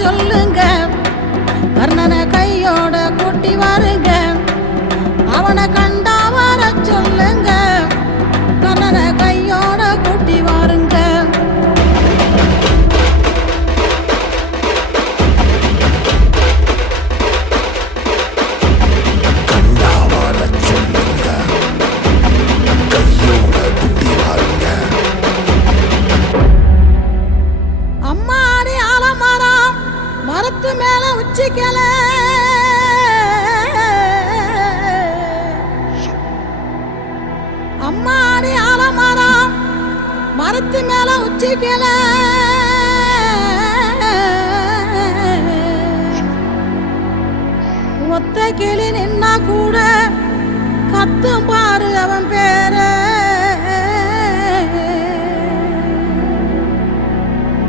சொல்லுங்க, கர்ணனை கையோட கூட்டி வாருங்க, அவனை கண்டா வர சொல்லுங்க, கர்ணனை கையோட கூட்டி வாருங்க. அம்மாடி ஆலமரம் மரத்து மேல உச்சிக்கல, அம்மாடி ஆலமரம் மரத்து மேல உச்சிக்கல,